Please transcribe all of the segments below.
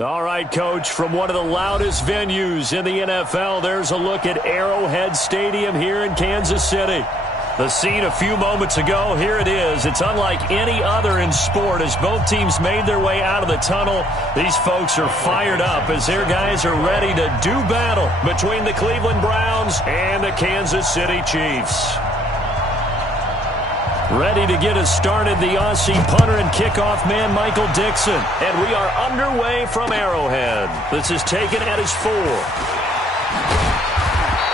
All right, Coach, from one of the loudest venues in the NFL, there's a look at Arrowhead Stadium here in Kansas City. The scene a few moments ago, here it is. It's unlike any other in sport as both teams made their way out of the tunnel. These folks are fired up as their guys are ready to do battle between the Cleveland Browns and the Kansas City Chiefs. Ready to get us started, the Aussie punter and kickoff man, Michael Dixon. And we are underway from Arrowhead. This is taken at his 4.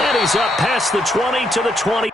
And he's up past the 20 to the 20.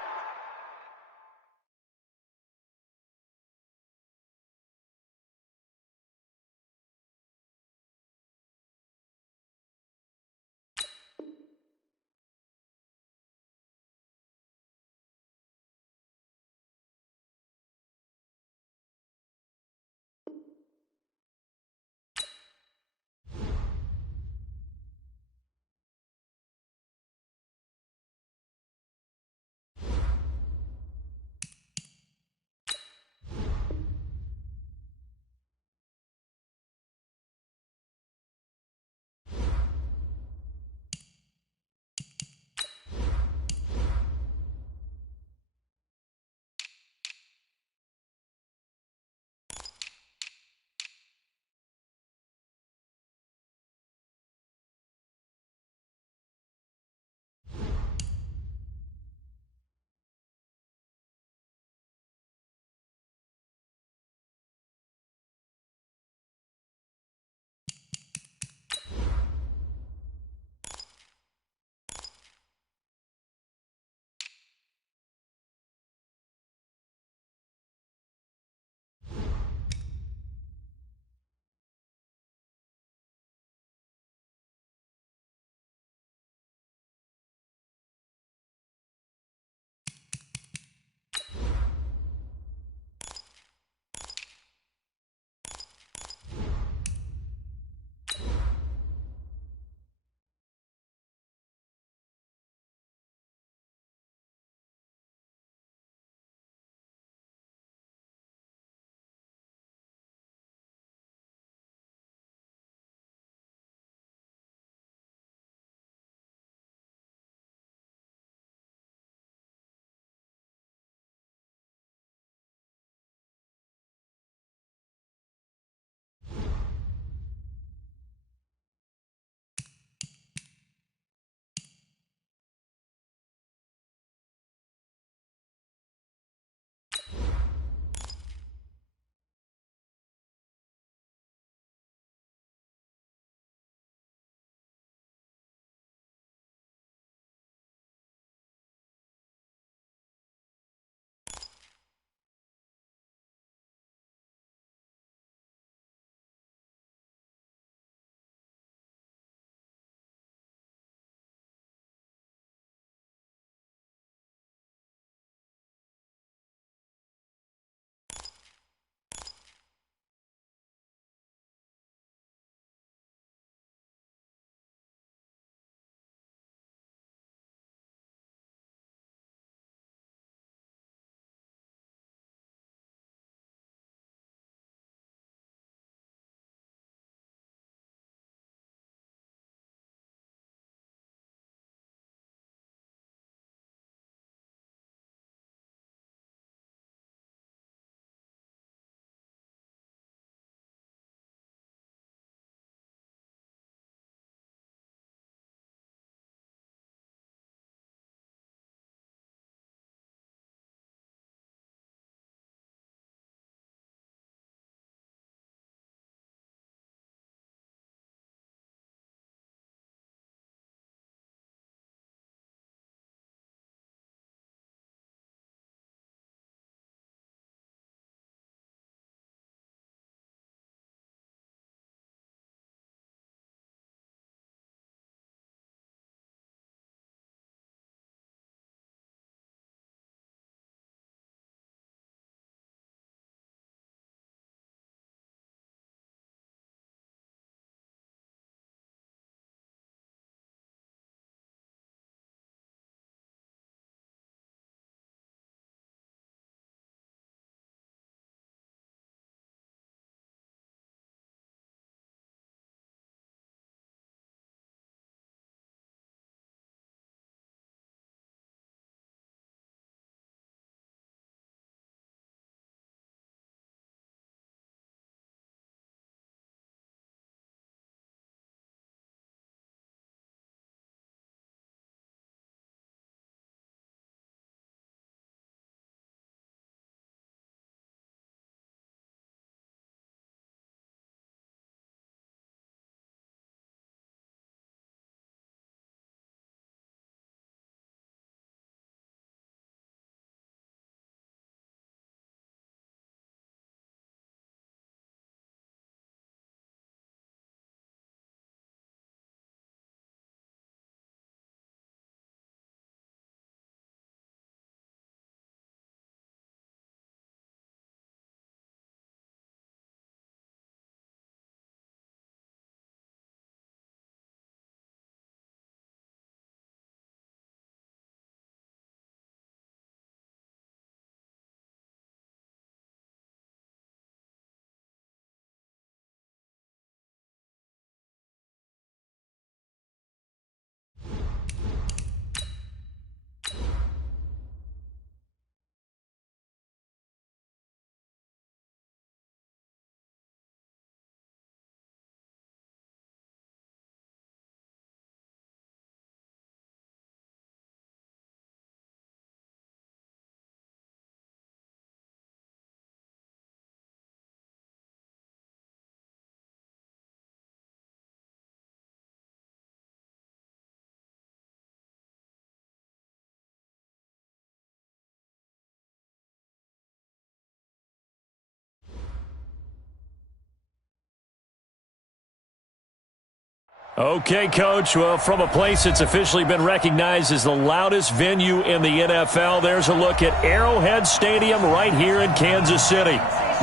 Okay, Coach. Well, from a place that's officially been recognized as the loudest venue in the NFL, there's a look at Arrowhead Stadium right here in Kansas City.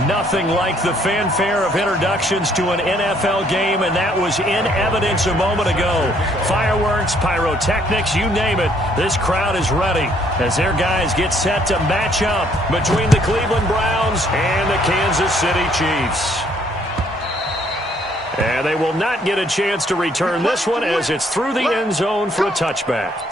Nothing like the fanfare of introductions to an NFL game, and that was in evidence a moment ago. Fireworks, pyrotechnics, you name it. This crowd is ready as their guys get set to match up between the Cleveland Browns and the Kansas City Chiefs. And they will not get a chance to return this one as it's through the end zone for a touchback.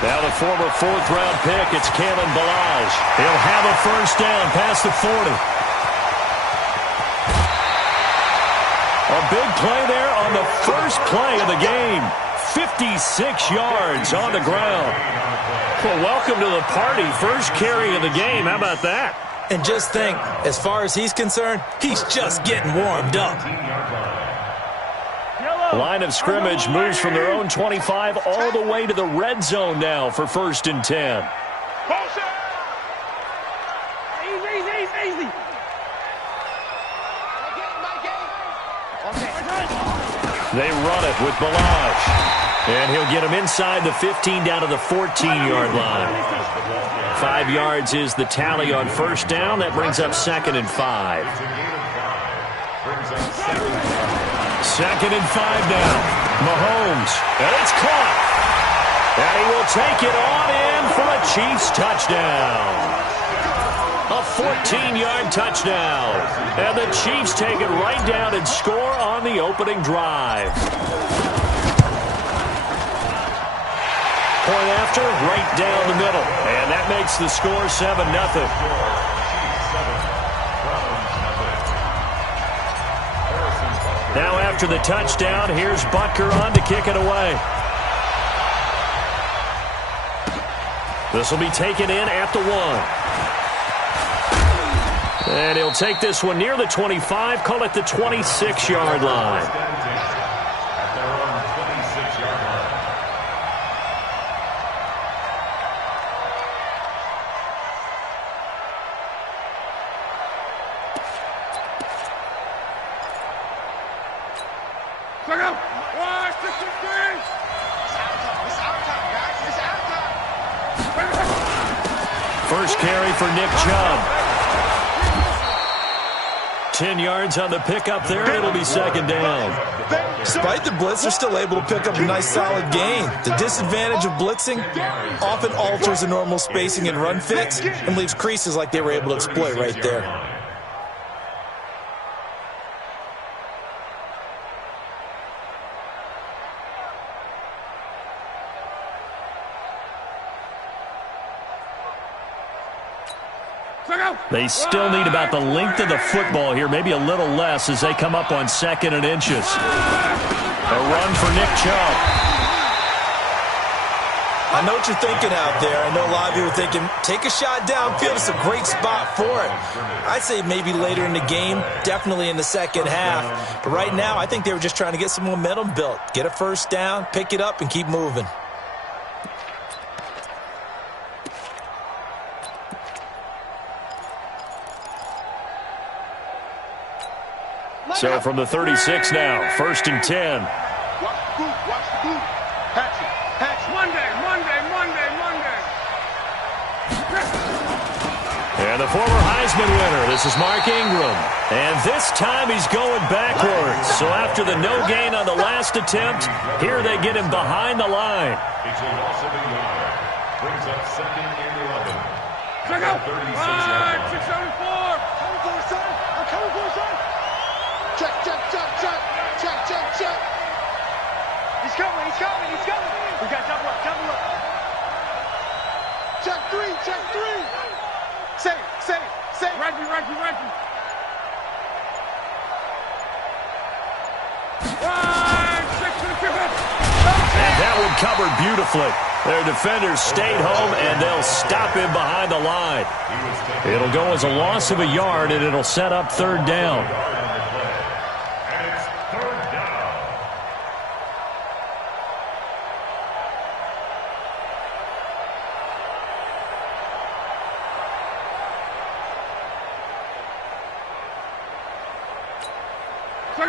Now the former fourth-round pick, it's Kalen Ballage. He'll have a first down past the 40. A big play there on the first play of the game. 56 yards on the ground. Well, welcome to the party. First carry of the game. How about that? And just think, as far as he's concerned, he's just getting warmed up. Line of scrimmage moves from their own 25 all the way to the red zone now for 1st and 10. Easy. They run it with Ballage. And he'll get him inside the 15 down to the 14-yard line. 5 yards is the tally on first down. That brings up 2nd and 5. 2nd and 5 now. Mahomes. And it's caught. And he will take it on in for a Chiefs touchdown. A 14-yard touchdown. And the Chiefs take it right down and score on the opening drive. Point after, right down the middle. And that makes the score 7-0. Now after the touchdown, here's Butker on to kick it away. This will be taken in at the 1. And he'll take this one near the 25, call it the 26-yard line. First carry for Nick Chubb. 10 yards on the pickup there. It'll be 2nd down. Despite the blitz, they're still able to pick up a nice solid gain. The disadvantage of blitzing often alters the normal spacing and run fits and leaves creases like they were able to exploit right there. They still need about the length of the football here, maybe a little less as they come up on 2nd and inches. A run for Nick Chubb. I know what you're thinking out there. I know a lot of you are thinking, take a shot downfield. It's a great spot for it. I'd say maybe later in the game, definitely in the second half. But right now, I think they were just trying to get some momentum built. Get a first down, pick it up, and keep moving. So from the 36 now, 1st and 10. Watch the boot. Hatch. Monday. And the former Heisman winner, this is Mark Ingram. And this time he's going backwards. So after the no gain on the last attempt, here they get him behind the line. It's a loss of a yard. Brings up 2nd and 11. Check out. 674. Coming for son. I'm coming for son. Check. He's coming. We got double up, double up. Check three, check three. Safe. Reggie. And that one covered beautifully. Their defenders stayed home, and they'll stop him behind the line. It'll go as a loss of a yard, and it'll set up third down. And it's third down.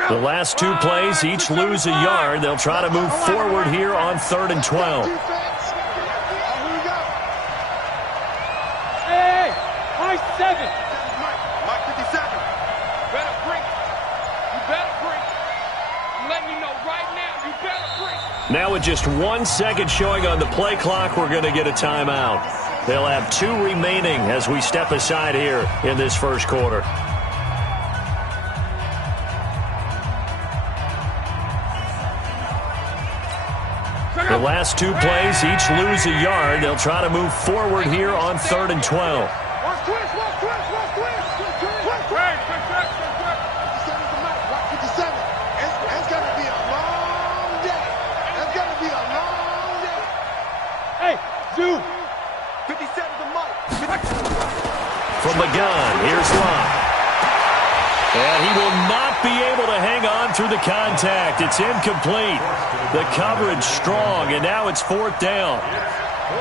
The last two plays each lose a yard. They'll try to move forward here on 3rd and 12. Hey, high 7. Mike 57. Better break. You better break. Let me know right now. You better break. Now with just 1 second showing on the play clock, we're going to get a timeout. They'll have 2 remaining as we step aside here in this first quarter. The last 2 plays each lose a yard. They'll try to move forward here on 3rd and 12. Watch twist. 57. It's going to be a long day. It's going to be a long day. Hey, Zoo. 57 to Mike. From the gun, here's Locke. And he will not be able to hang on through the contact. It's incomplete. The coverage strong, and now it's 4th down.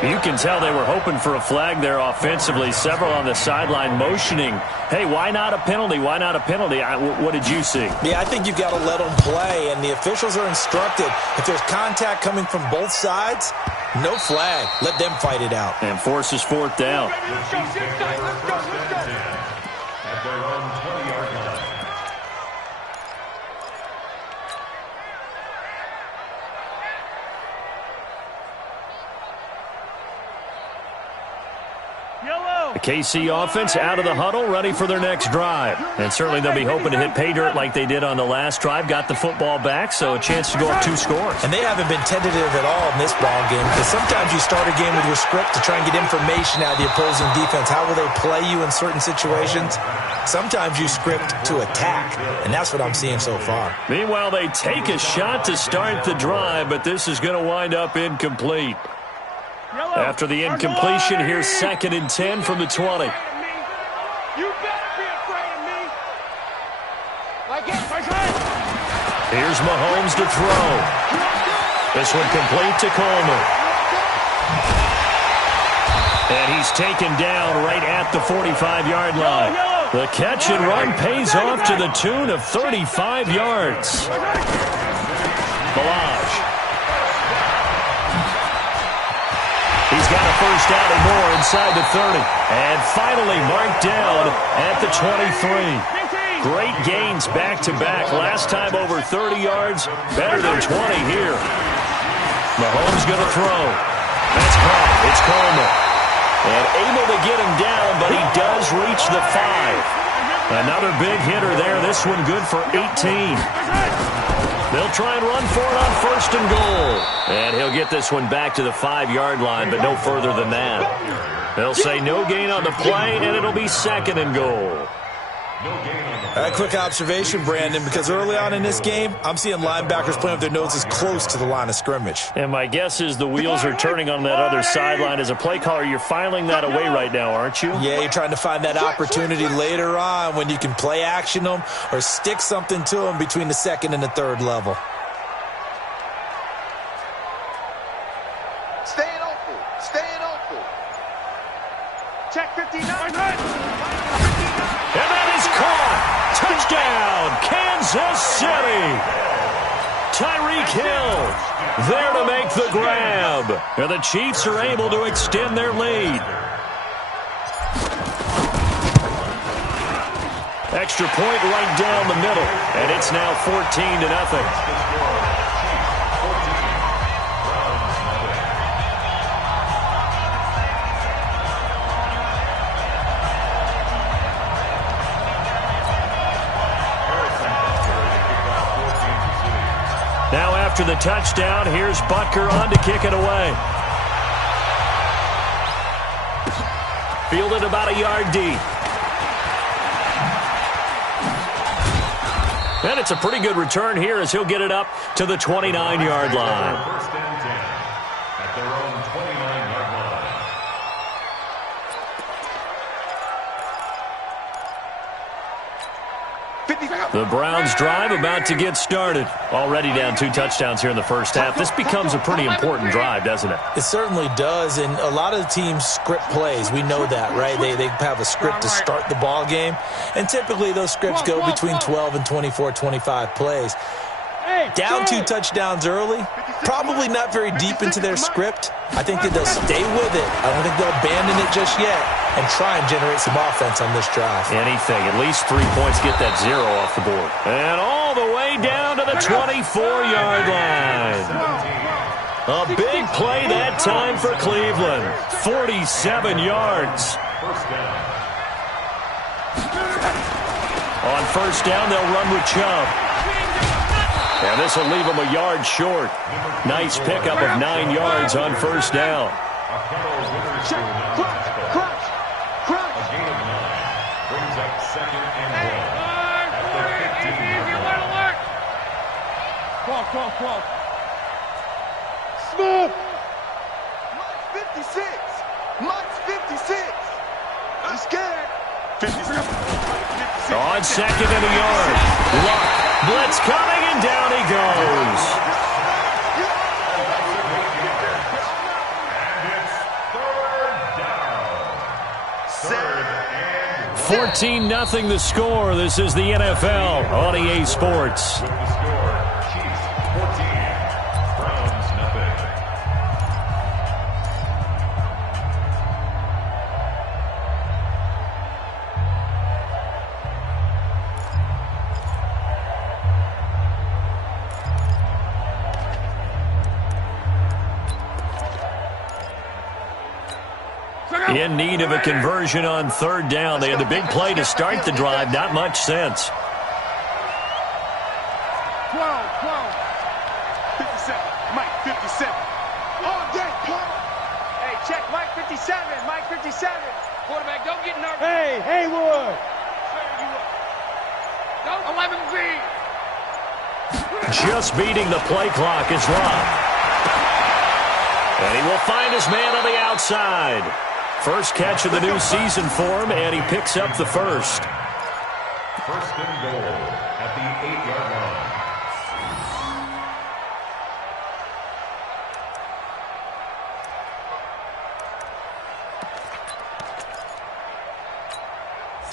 You can tell they were hoping for a flag there offensively. Several on the sideline motioning, hey, why not a penalty? Why not a penalty? What did you see? Yeah, I think you've got to let them play, and the officials are instructed. If there's contact coming from both sides, no flag. Let them fight it out. And forces 4th down. Let's go. At their own 20-yard line. The KC offense out of the huddle, ready for their next drive. And certainly they'll be hoping to hit pay dirt like they did on the last drive. Got the football back, so a chance to go up 2 scores. And they haven't been tentative at all in this ball game, because sometimes you start a game with your script to try and get information out of the opposing defense. How will they play you in certain situations? Sometimes you script to attack, and that's what I'm seeing so far. Meanwhile, they take a shot to start the drive, but this is going to wind up incomplete. After the incompletion, here's 2nd and 10 from the 20. You better be afraid of me. Here's Mahomes to throw. This one complete to Coleman. And he's taken down right at the 45-yard line. The catch and run pays off to the tune of 35 yards. Balaj. He's got a first down and more inside the 30. And finally marked down at the 23. Great gains back-to-back. Last time over 30 yards, better than 20 here. Mahomes going to throw. That's caught. It's Coleman. And able to get him down, but he does reach the 5. Another big hitter there. This one good for 18. They'll try and run for it on 1st and goal. And he'll get this one back to the 5-yard line, but no further than that. They'll say no gain on the play, and it'll be 2nd and goal. A quick observation, Brandon, because early on in this game, I'm seeing linebackers playing with their noses close to the line of scrimmage. And my guess is the wheels are turning on that other sideline. As a play caller, you're filing that away right now, aren't you? Yeah, you're trying to find that opportunity later on when you can play action them or stick something to them between the 2nd and the 3rd level. Staying open. Check 59. And that is caught. Touchdown, Kansas City. Tyreek Hill there to make the grab. And the Chiefs are able to extend their lead. Extra point right down the middle. And it's now 14-0. after the touchdown. Here's Butker on to kick it away. Fielded about a yard deep. And it's a pretty good return here as he'll get it up to the 29-yard line. First and 10 at their own 29-yard line. The Browns drive about to get started. Already down 2 touchdowns here in the first half. This becomes a pretty important drive, doesn't it? It certainly does, and a lot of the teams script plays. We know that, right? They have a script to start the ball game, and typically those scripts go between 12 and 24, 25 plays. Down 2 touchdowns early, probably not very deep into their script. I think that they'll stay with it. I don't think they'll abandon it just yet and try and generate some offense on this drive. Anything, at least 3 points, get that 0 off the board. And all the way down to the 24-yard line. A big play that time for Cleveland. 47 yards. On first down, they'll run with Chubb. And this will leave them a yard short. Nice pickup of 9 yards on first down. Call. Smooth. Mike's 56. Mike's 56. I'm scared. 56. On second and a yard. Luck. Blitz coming, and down he goes. And it's 14-0 the score. This is the NFL on EA Sports. with the score, Chiefs 14, Browns nothing. In need of a conversion on third down. They had the big play to start the drive. Not much sense. 12. 57. Mike 57. All day, Clark. Hey, check Mike 57. Mike 57. Quarterback, don't get nervous. Hey, Haywood. Don't 11B. Just beating the play clock is Luck. And he will find his man on the outside. First catch of the new season for him, and he picks up the first. First and goal at the 8-yard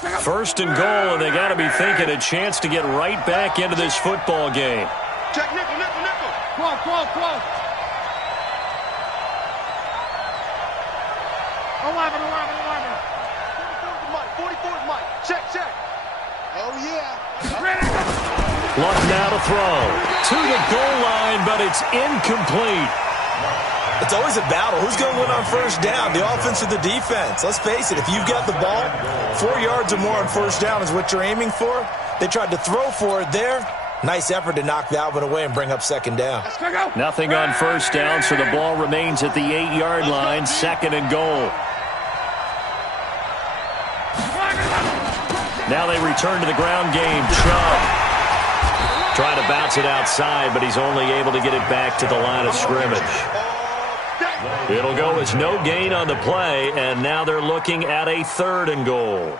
line. First and goal, and they got to be thinking a chance to get right back into this football game. Check nickel. Close. 11. 44's Mike. Check. Oh, yeah. Luck now to throw. To the goal line, but it's incomplete. It's always a battle. Who's going to win on first down, the offense or the defense? Let's face it, if you've got the ball, 4 yards or more on first down is what you're aiming for. They tried to throw for it there. Nice effort to knock that one away and bring up second down. Nothing on first down, so the ball remains at the 8-yard line, second and goal. Now they return to the ground game. Chubb trying to bounce it outside, but he's only able to get it back to the line of scrimmage. It'll go as no gain on the play, and now they're looking at a third and goal.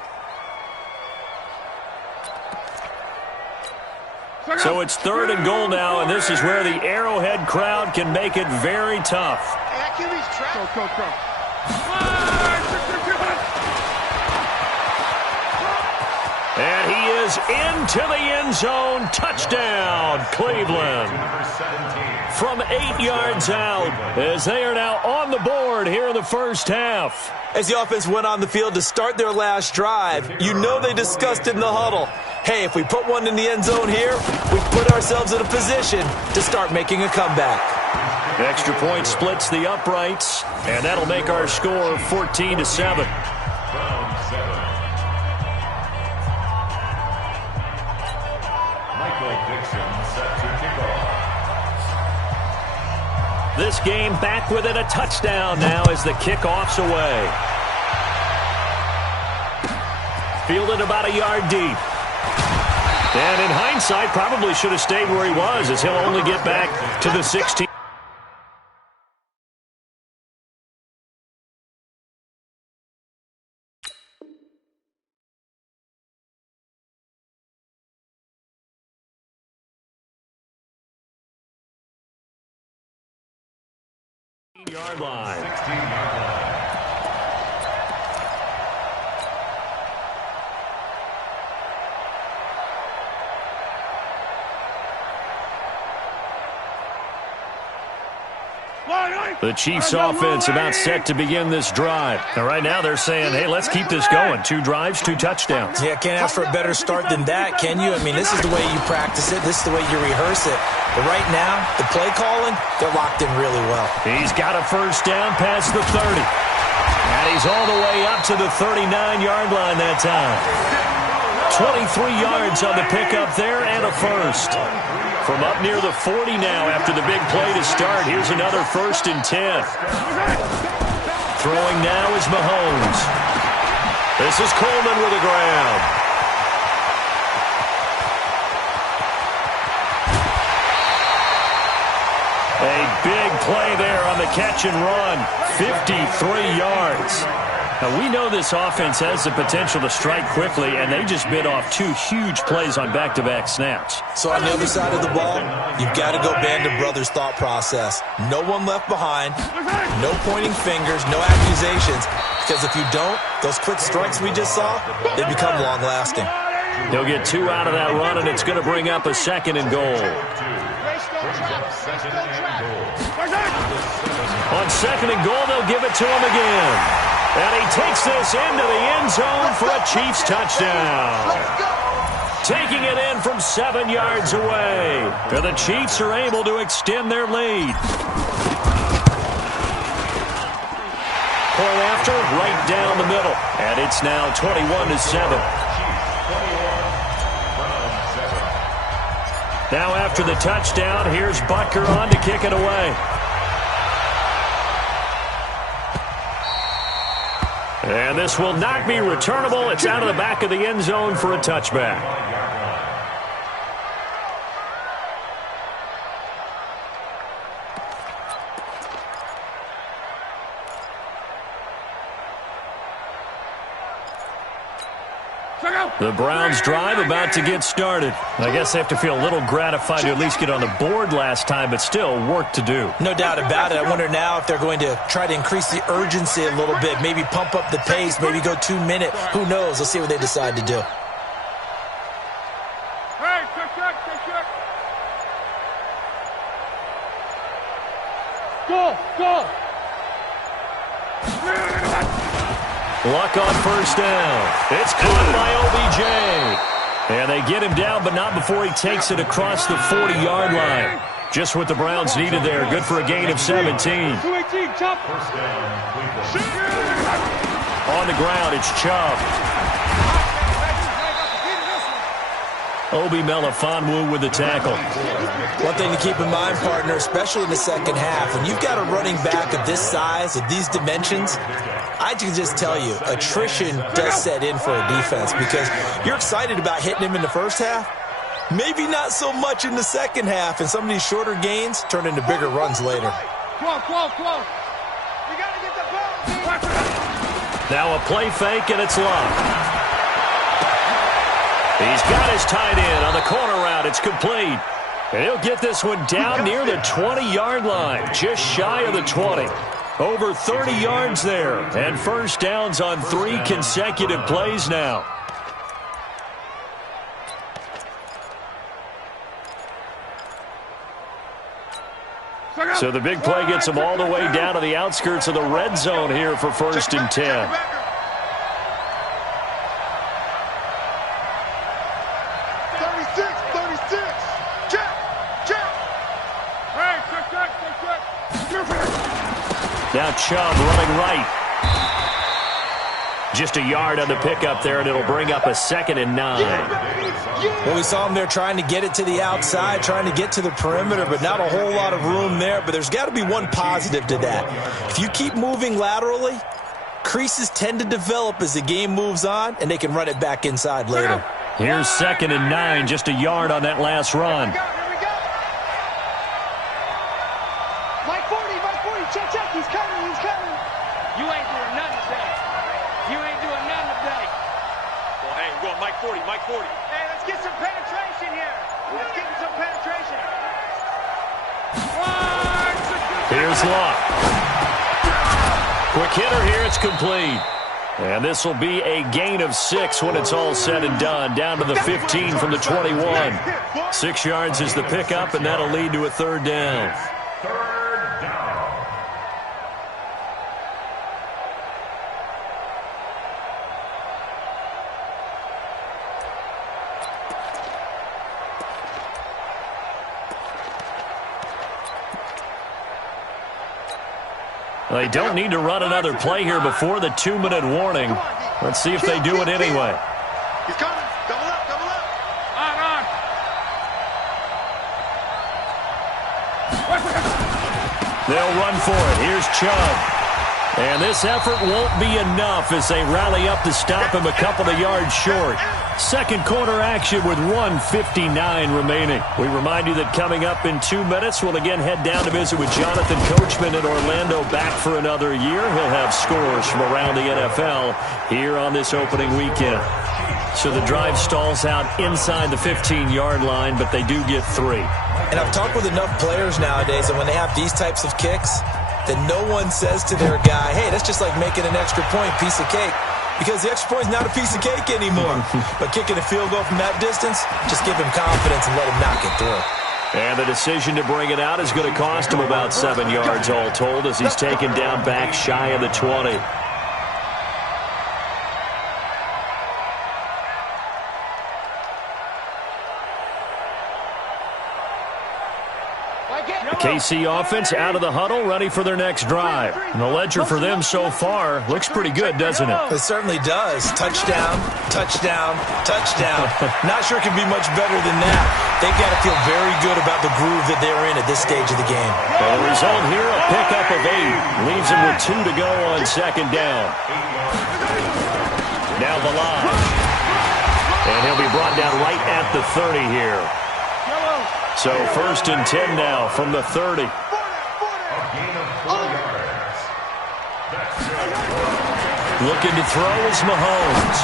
So it's third and goal now, and this is where the Arrowhead crowd can make it very tough. Go. And he is into the end zone. Touchdown, Cleveland. From 8 yards out, as they are now on the board here in the first half. As the offense went on the field to start their last drive, you know they discussed in the huddle, hey, if we put one in the end zone here, we put ourselves in a position to start making a comeback. Extra point splits the uprights, and that'll make our score 14-7. This game back within a touchdown now as the kickoff's away. Fielded about a yard deep. And in hindsight, probably should have stayed where he was, as he'll only get back to the 16. Yard line. 16-yard line. The Chiefs offense about set to begin this drive. And right now they're saying, hey, let's keep this going. 2 drives, 2 touchdowns. Yeah, can't ask for a better start than that, can you? I mean, this is the way you practice it. This is the way you rehearse it. But right now, the play calling, they're locked in really well. He's got a first down past the 30. And he's all the way up to the 39-yard line that time. 23 yards on the pickup there and a first. From up near the 40 now after the big play to start. Here's another 1st and 10. Throwing now is Mahomes. This is Coleman with the ground. A big play there on the catch and run. 53 yards. Now, we know this offense has the potential to strike quickly, and they just bit off 2 huge plays on back-to-back snaps. So on the other side of the ball, you've got to go band of brothers thought process. No one left behind, no pointing fingers, no accusations, because if you don't, those quick strikes we just saw, they become long-lasting. They'll get 2 out of that run, and it's going to bring up a 2nd and goal. On 2nd and goal, they'll give it to him again. And he takes this into the end zone for a Chiefs touchdown. Taking it in from 7 yards away. And the Chiefs are able to extend their lead. Point after, right down the middle. And it's now 21-7. Now after the touchdown, here's Butker on to kick it away. And this will not be returnable. It's out of the back of the end zone for a touchback. The Browns drive about to get started. I guess they have to feel a little gratified to at least get on the board last time, but still work to do. No doubt about it. I wonder now if they're going to try to increase the urgency a little bit, maybe pump up the pace, maybe go 2-minute. Who knows? Let's see what they decide to do. Hey, check. Go. Luck on first down. It's caught by OBJ. And they get him down, but not before he takes it across the 40-yard line. Just what the Browns needed there. Good for a gain of 17. 218, chop. On the ground, it's Chubb. Obi Melifonwu with the tackle. One thing to keep in mind, partner, especially in the second half, when you've got a running back of this size, of these dimensions, I can just tell you, attrition does set in for a defense because you're excited about hitting him in the first half. Maybe not so much in the second half, and some of these shorter gains turn into bigger runs later. Close. You got to get the ball. Now a play fake, and it's Luck. He's got his tight end on the corner route. It's complete. And he'll get this one down near the 20-yard line, just shy of the 20. Over 30 yards there, and first downs on 3 consecutive plays now. So the big play gets them all the way down to the outskirts of the red zone here for 1st and 10. Now Chubb running right. Just a yard on the pickup there, and it'll bring up a 2nd and 9. Well, we saw him there trying to get it to the outside, trying to get to the perimeter, but not a whole lot of room there. But there's got to be one positive to that. If you keep moving laterally, creases tend to develop as the game moves on, and they can run it back inside later. Here's 2nd and 9, just a yard on that last run. Here we go. Mike 40, check, he's coming. You ain't doing nothing today. You ain't doing nothing today. Well, hey, we're going Mike 40. Hey, let's get some penetration here. Let's get some penetration. Here's Luck. Quick hitter here, it's complete. And this will be a gain of 6 when it's all said and done. Down to the 15 from the 21. 6 yards is the pickup, and that'll lead to a 3rd down. Third down. They don't need to run another play here before the 2-minute warning. Let's see if they do it anyway. He's coming. Double up. On. They'll run for it. Here's Chubb. And this effort won't be enough as they rally up to stop him a couple of yards short. Second quarter action with 1:59 remaining. We remind you that coming up in 2 minutes, we'll again head down to visit with Jonathan Coachman in Orlando, back for another year. He'll have scores from around the NFL here on this opening weekend. So the drive stalls out inside the 15-yard line, but they do get 3. And I've talked with enough players nowadays that when they have these types of kicks, that no one says to their guy, hey, that's just like making an extra point, piece of cake. Because the extra point is not a piece of cake anymore. But kicking a field goal from that distance, just give him confidence and let him knock it through. And the decision to bring it out is going to cost him about 7 yards all told as he's taken down back shy of the 20. The KC offense out of the huddle, ready for their next drive. And the ledger for them so far looks pretty good, doesn't it? It certainly does. Touchdown, touchdown, touchdown. Not sure it can be much better than that. They've got to feel very good about the groove that they're in at this stage of the game. Well, the result here, a pickup of 8. Leaves them with 2 to go on 2nd down. Now Balaj. And he'll be brought down right at the 30 here. So 1st and 10 now from the 30. A gain of 4 yards. Looking to throw is Mahomes.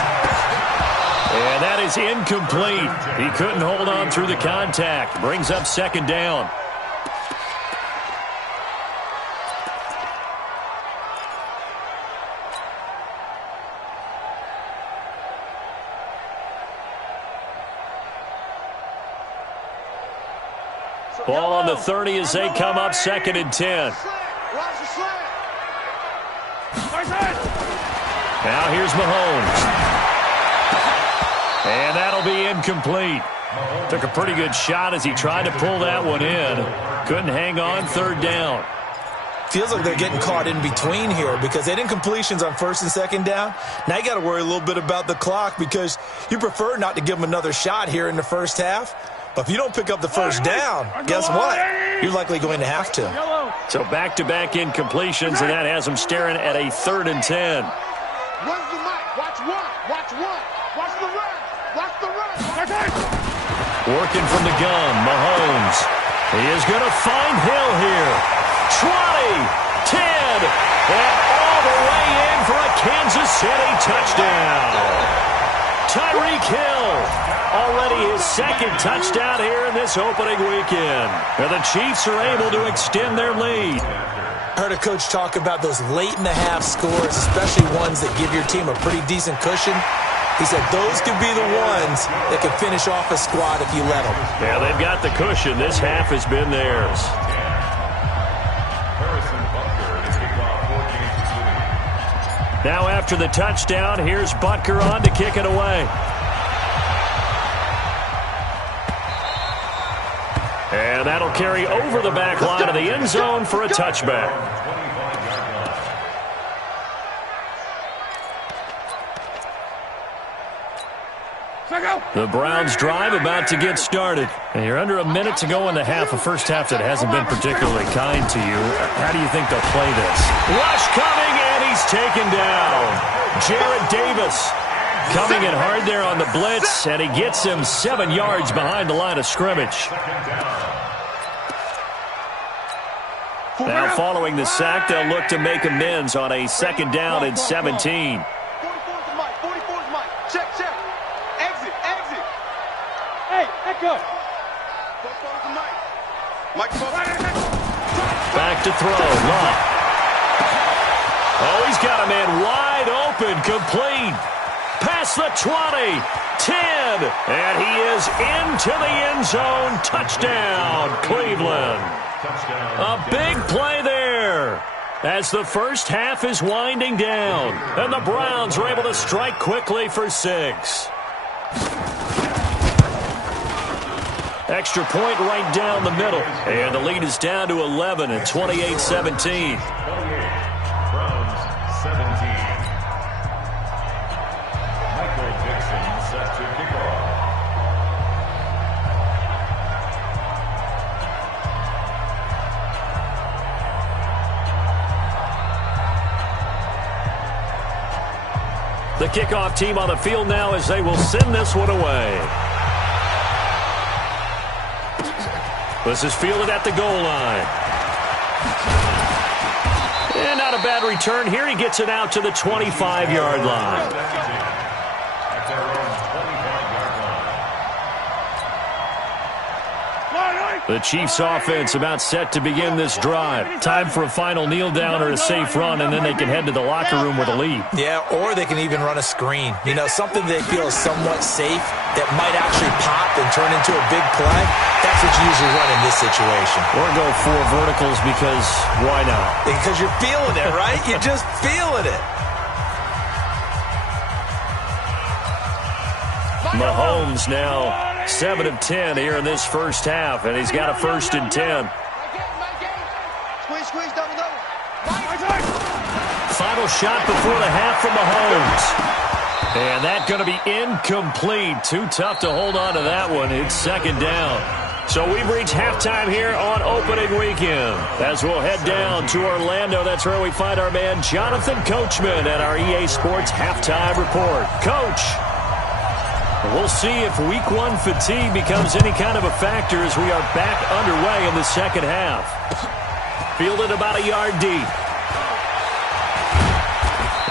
And that is incomplete. He couldn't hold on through the contact. Brings up 2nd down. Ball on the 30 as they come up 2nd and 10. Now here's Mahomes. And that'll be incomplete. Took a pretty good shot as he tried to pull that one in. Couldn't hang on, 3rd down. Feels like they're getting caught in between here because they didn't completions on 1st and 2nd down. Now you got to worry a little bit about the clock because you prefer not to give them another shot here in the first half. But if you don't pick up the 1st down, guess what? You're likely going to have to. So back-to-back incompletions, and that has them staring at a 3rd and 10. Run the mic. Watch one. Watch the run. Watch the run. Working from the gun, Mahomes. He is going to find Hill here. 20, 10, and all the way in for a Kansas City touchdown. Tyreek Hill, already his 2nd touchdown here in this opening weekend. And the Chiefs are able to extend their lead. Heard a coach talk about those late-in-the-half scores, especially ones that give your team a pretty decent cushion. He said those could be the ones that can finish off a squad if you let them. Yeah, they've got the cushion. This half has been theirs. Now after the touchdown, here's Butker on to kick it away. And that'll carry over the back line of the end zone for a touchback. The Browns drive about to get started. And you're under a minute to go in the half, a first half that hasn't been particularly kind to you. How do you think they'll play this? Rush coming, and he's taken down. Jarrett Davis coming in hard there on the blitz, and he gets him 7 yards behind the line of scrimmage. Now following the sack, they'll look to make amends on a 2nd down and 17. 44's Mike. 44's Mike. Check. Exit. Hey, echo. 44's Mike. Mike, back to throw. Long. Oh, he's got a man wide open. Complete. Past the 20. 10. And he is into the end zone. Touchdown, Cleveland. A big play there as the first half is winding down. And the Browns are able to strike quickly for 6. Extra point right down the middle. And the lead is down to 11 at 28-17. Browns 17. Michael Dixon set to kick off. The kickoff team on the field now as they will send this one away. This is fielded at the goal line. And not a bad return here. He gets it out to the 25-yard line. At their own 25-yard line. The Chiefs offense about set to begin this drive. Time for a final kneel down or a safe run, and then they can head to the locker room with a lead. Yeah, or they can even run a screen. You know, something they feel is somewhat safe that might actually pop and turn into a big play. That's what you usually run in this situation. Or go 4 verticals because why not? Because you're feeling it, right? You're just feeling it. Mahomes now 7 of 10 here in this first half, and he's got a 1st and 10. Squeeze, double. Final shot before the half from Mahomes. And that's going to be incomplete. Too tough to hold on to that one. It's 2nd down. So we've reached halftime here on opening weekend. As we'll head down to Orlando, that's where we find our man Jonathan Coachman at our EA Sports Halftime Report. Coach, we'll see if Week 1 fatigue becomes any kind of a factor as we are back underway in the second half. Fielded about a yard deep.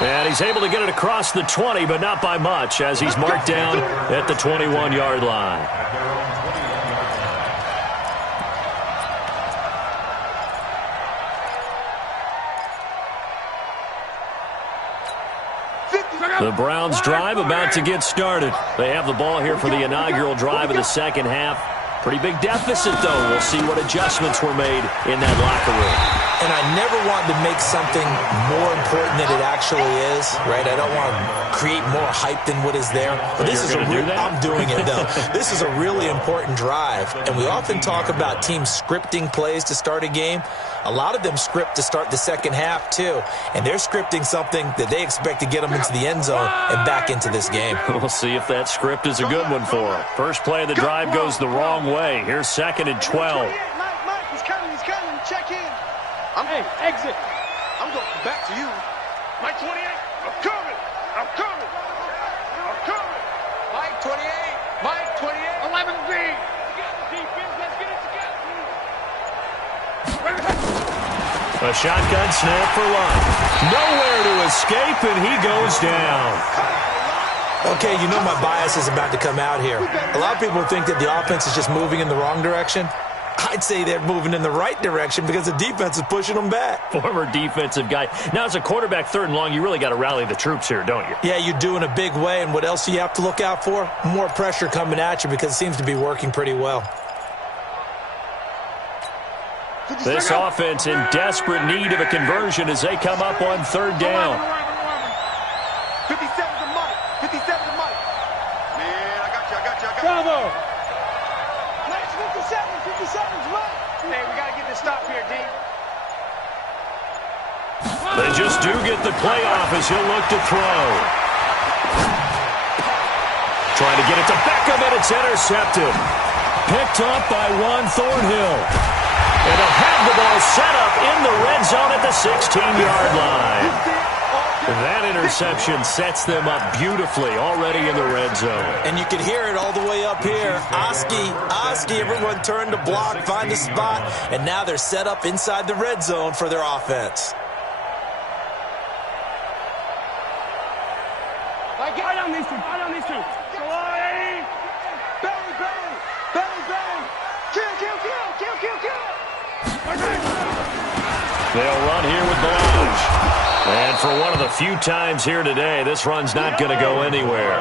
And he's able to get it across the 20, but not by much, as he's marked down at the 21-yard line. The Browns drive about to get started. They have the ball here for the inaugural drive of the second half. Pretty big deficit, though. We'll see what adjustments were made in that locker room. And I never want to make something more important than it actually is, right? I don't want to create more hype than what is there. But this is I'm doing it, though. This is a really important drive. And we often talk about teams scripting plays to start a game. A lot of them script to start the second half, too. And they're scripting something that they expect to get them into the end zone and back into this game. We'll see if that script is a good one for them. First play of the drive goes the wrong way. Here's 2nd and 12. Mike, he's coming. Check in. Hey, exit. I'm going back to you. Mike 28, I'm coming. Mike 28. 11B. Defense, let's get it together. A shotgun snap for Lund. Nowhere to escape, and he goes down. Okay, you know my bias is about to come out here. A lot of people think that the offense is just moving in the wrong direction. I'd say they're moving in the right direction because the defense is pushing them back. Former defensive guy. Now, as a quarterback, 3rd and long, you really got to rally the troops here, don't you? Yeah, you do in a big way, and what else do you have to look out for? More pressure coming at you because it seems to be working pretty well. This offense in desperate need of a conversion as they come up on 3rd down. 57 to Mike. Man, I got you. Bravo. Nice 57's Mike. Hey, we got to get this stop here, D. They just do get the play off as he'll look to throw. Trying to get it to Beckham, and it's intercepted. Picked up by Juan Thornhill. And they'll have the ball set up in the red zone at the 16-yard line. That interception sets them up beautifully already in the red zone. And you can hear it all the way up here. Oski, everyone turned to block, find a spot, and now they're set up inside the red zone for their offense. Right on these two. Right on these two. Go on. Bang, bang. Bang, bang. Kill, kill, kill. Kill, kill, kill. They'll run here with Blanche. And for one of the few times here today, this run's not going to go anywhere.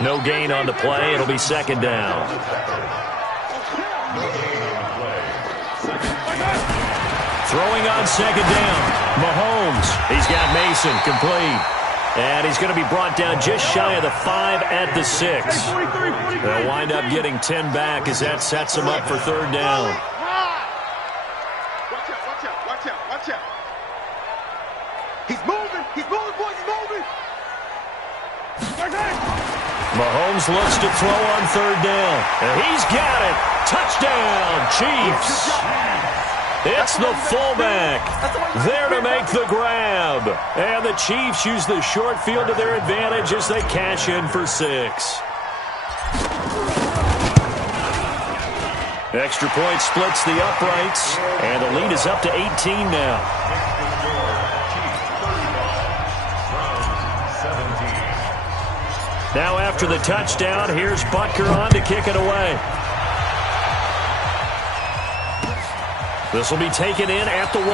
No gain on the play. It'll be second down. Throwing on second down. Mahomes. He's got Mason complete. And he's going to be brought down just shy of the 5 at the 6. They'll wind up getting 10 back as that sets them up for third down. Watch out. He's moving, boys, he's moving. Mahomes looks to throw on third down. And he's got it. Touchdown, Chiefs. It's the fullback there to make the grab. And the Chiefs use the short field to their advantage as they cash in for 6. Extra point splits the uprights. And the lead is up to 18 now. Now after the touchdown, here's Butker on to kick it away. This will be taken in at the 1.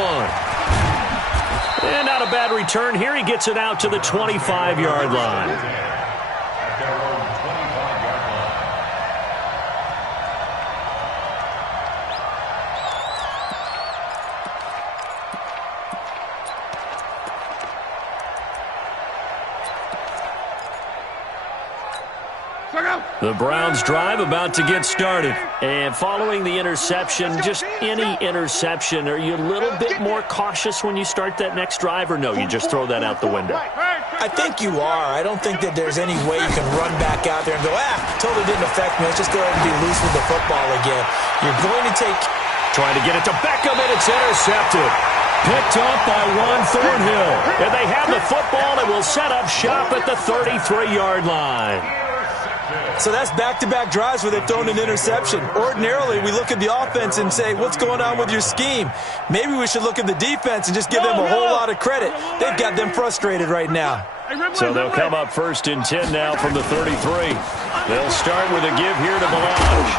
And not a bad return here. He gets it out to the 25-yard line. The Browns drive about to get started. And following the interception, just any interception, are you a little bit more cautious when you start that next drive, or no, you just throw that out the window? I think you are. I don't think that there's any way you can run back out there and go, totally didn't affect me. Let's just go ahead and be loose with the football again. You're going to take... Trying to get it to Beckham, and it's intercepted. Picked up by Juan Thornhill. And they have the football and will set up shop at the 33-yard line. So that's back-to-back drives where they've thrown an interception. Ordinarily, we look at the offense and say, what's going on with your scheme? Maybe we should look at the defense and just give them a whole lot of credit. They've got them frustrated right now. So they'll come up 1st and 10 now from the 33. They'll start with a give here to Blanche.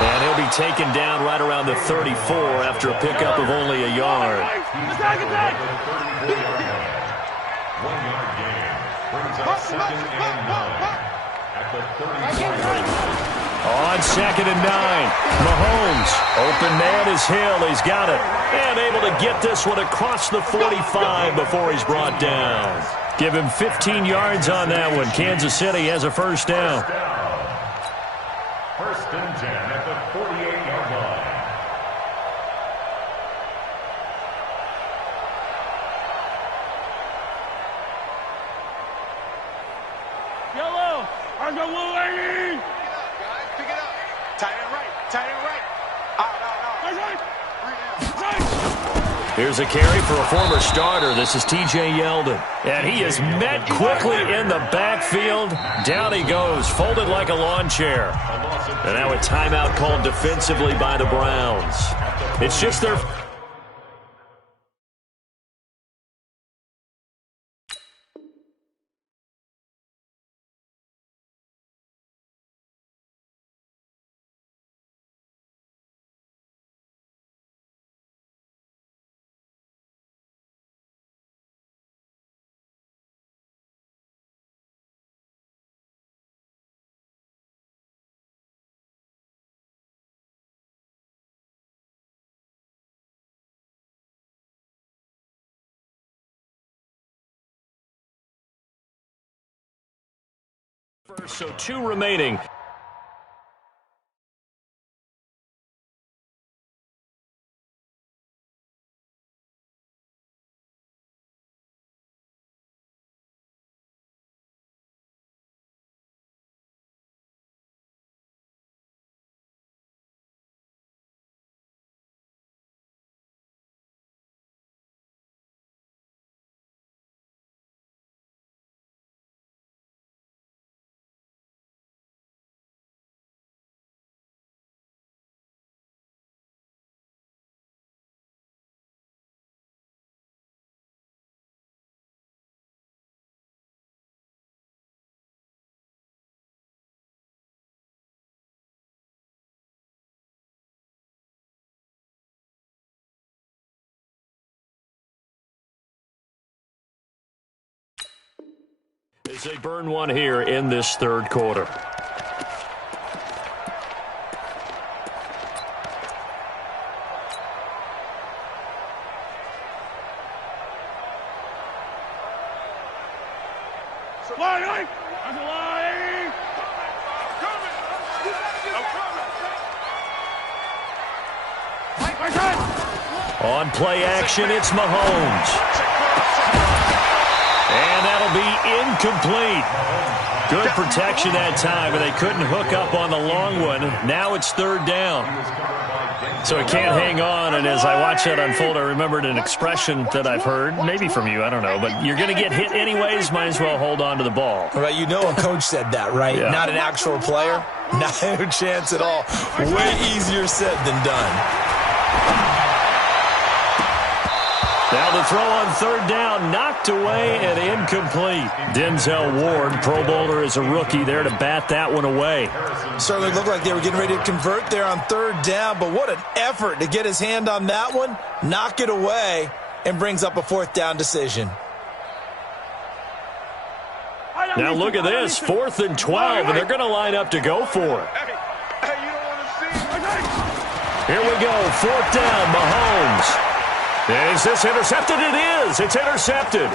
And he'll be taken down right around the 34 after a pickup of only a yard. 1-yard gain brings up 2nd and 9. On 2nd and 9, Mahomes. Open man is Hill. He's got it. And able to get this one across the 45 before he's brought down. Give him 15 yards on that one. Kansas City has a first down. 1st and 10 at the 48-yard line. Yellow. I got one lady. Pick it up. Tight end right. Out. Here's a carry for a former starter. This is T.J. Yeldon. And he is met quickly in the backfield. Down he goes, folded like a lawn chair. And now a timeout called defensively by the Browns. It's just their... So 2 remaining. As they burn one here in this third quarter. On play action, it's Mahomes. And that'll be incomplete. Good protection that time, but they couldn't hook up on the long one. Now it's third down. So he can't hang on, and as I watch that unfold, I remembered an expression that I've heard, maybe from you, I don't know, but you're going to get hit anyways, might as well hold on to the ball. Right, you know a coach said that, right? Yeah. Not an actual player? Not a chance at all. Way easier said than done. Now the throw on third down, knocked away and incomplete. Denzel Ward, Pro Bowler as a rookie, there to bat that one away. Certainly looked like they were getting ready to convert there on third down, but what an effort to get his hand on that one, knock it away, and brings up a fourth down decision. Now look at this, 4th and 12, and they're going to line up to go for it. Here we go, 4th down, Mahomes. Is this intercepted? It is. It's intercepted.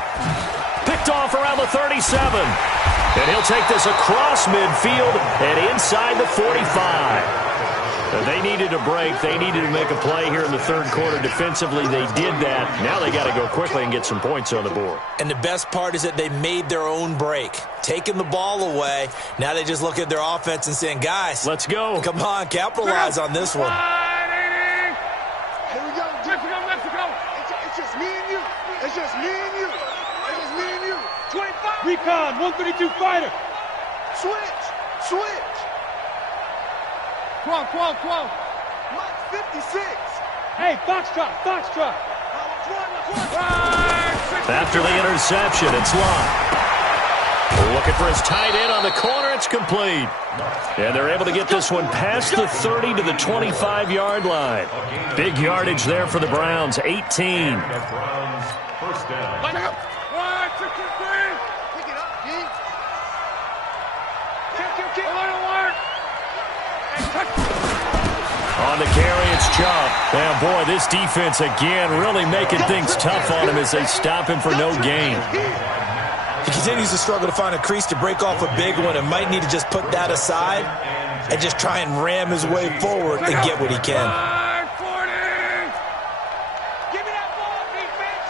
Picked off around the 37. And he'll take this across midfield and inside the 45. They needed a break. They needed to make a play here in the third quarter. Defensively, they did that. Now they got to go quickly and get some points on the board. And the best part is that they made their own break. Taking the ball away. Now they just look at their offense and saying, guys, let's go. Come on, capitalize on this one. It's just me and you. It's just me and you. 25. Recon, 132 fighter. Switch. 12. Mike 56. Hey, Foxtrot. After the interception, it's Locke. Looking for his tight end on the corner. It's complete. And they're able to get this one past the 30 to the 25-yard line. Big yardage there for the Browns, 18. First down. 1, 2, 3. Pick it up, D. Kick. Alert. On the carry, it's Chubb. And boy, this defense again really making things tough on him as they stop him for no gain. He continues to struggle to find a crease to break off a big one and might need to just put that aside and just try and ram his way forward and get what he can. 40. Give me that ball, defense.